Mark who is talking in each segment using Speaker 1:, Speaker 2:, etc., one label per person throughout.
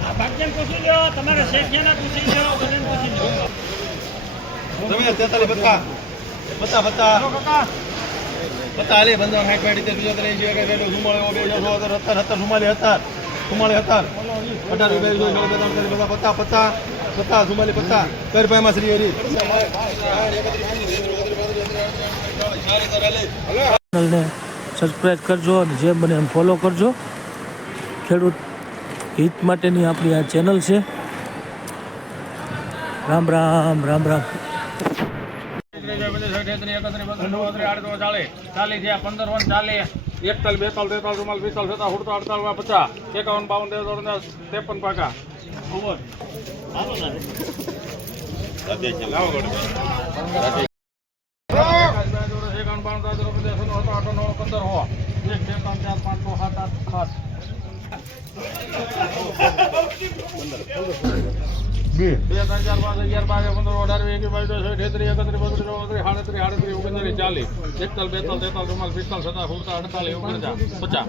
Speaker 1: આ ભાગ્યને પૂછી લો તમારે શેઠિયાને પૂછી લો બધાને પૂછી લો
Speaker 2: તેતાલીસ પચાસ પચાસ પચાસ પચાસ આલી બંધન હાઈટ પાડી તે બીજો ત્રણ જીવે બે સત્તર સત્તર સુમાલી હતાર સુમાલી હતા અઢાર ત્રણ બધા પત્તા પત્તા પત્તા સુમાલી પત્તા. કરભાઈ માં શ્રી હરી.
Speaker 3: સબસ્ક્રાઈબ કરજો અને જે મને એમ ફોલો કરજો. ખેડૂત હિત માટેની આપણી આ ચેનલ છે. રામ રામ રામ રામ.
Speaker 1: ચાલે થયા પંદર વન ચાલીસ એકતાલીસ બેતાલીસ તેતાલીસ રૂમાલ પિસ્તાલીસ સત્તાવીસ સુડતાલીસ અડતાલીસ પચાસ એકાવન બાવન ત્રેપન ત્રેપન પાકા. એકાવન બાવન અઠાવન પંદર હો એક બે ત્રણ ચાર પાંચ છ સાત આઠ સાત બે. ત્રણ ચાર પાંચ અગિયાર બાર પંદર અઢાર વીસ એકવીસ બાવીસ તેત્રીસ એકત્રીસ બત્રીસ ચોત્રીસ સાડત્રીસ આડત્રીસ ઓગણત્રીસ ચાલીસ એકતાલીસ બેતાલીસ તેતાલીસ રૂમાલ પિસ્તાલીસ સત્તાવીસ સુડતાલીસ અડતાલીસ ઓગણચાલીસ પચાસ.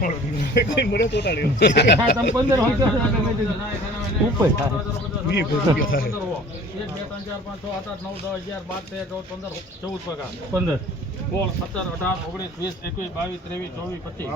Speaker 1: હો
Speaker 2: હેલો.
Speaker 1: પંદર હો
Speaker 2: થોડીનો કપાસ ઉપર એક આવશે
Speaker 1: પંદર સોળ સત્તર અઢાર ઓગણીસ વીસ એકવીસ બાવીસ ત્રેવીસ ચોવીસ પચીસ